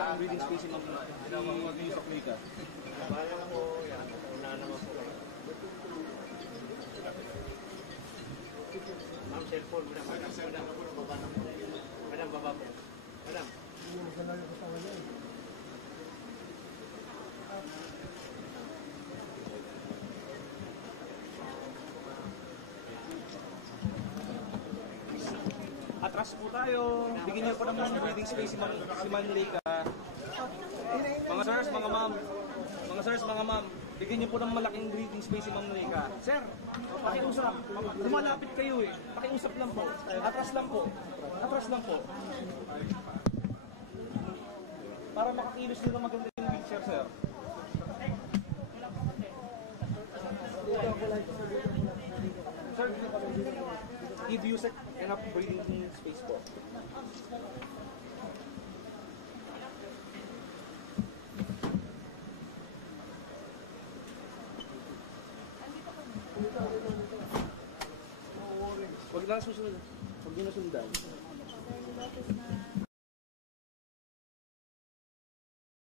malaking breathing space yung mag-iusap Mika. Bala lang po, yan. Una naman po kayo. Ma'am, cellphone. Madam, baba po. Madam. Atras po tayo. Bigyan niyo po naman ng breathing space si Ma'am Lika. Mga sirs, mga ma'am. Mga sirs, mga ma'am. Bigyan niyo po ng malaking breathing space si Ma'am Lika. Sir, pakiusap. Lumalapit kayo eh. Pakiusap lang po. Atras lang po. Atras lang po. Para makakilos nila maganda yung wheelchair, sir. Sir, give you enough breathing space po. Huwag na susunod. Huwag nyo na sundan.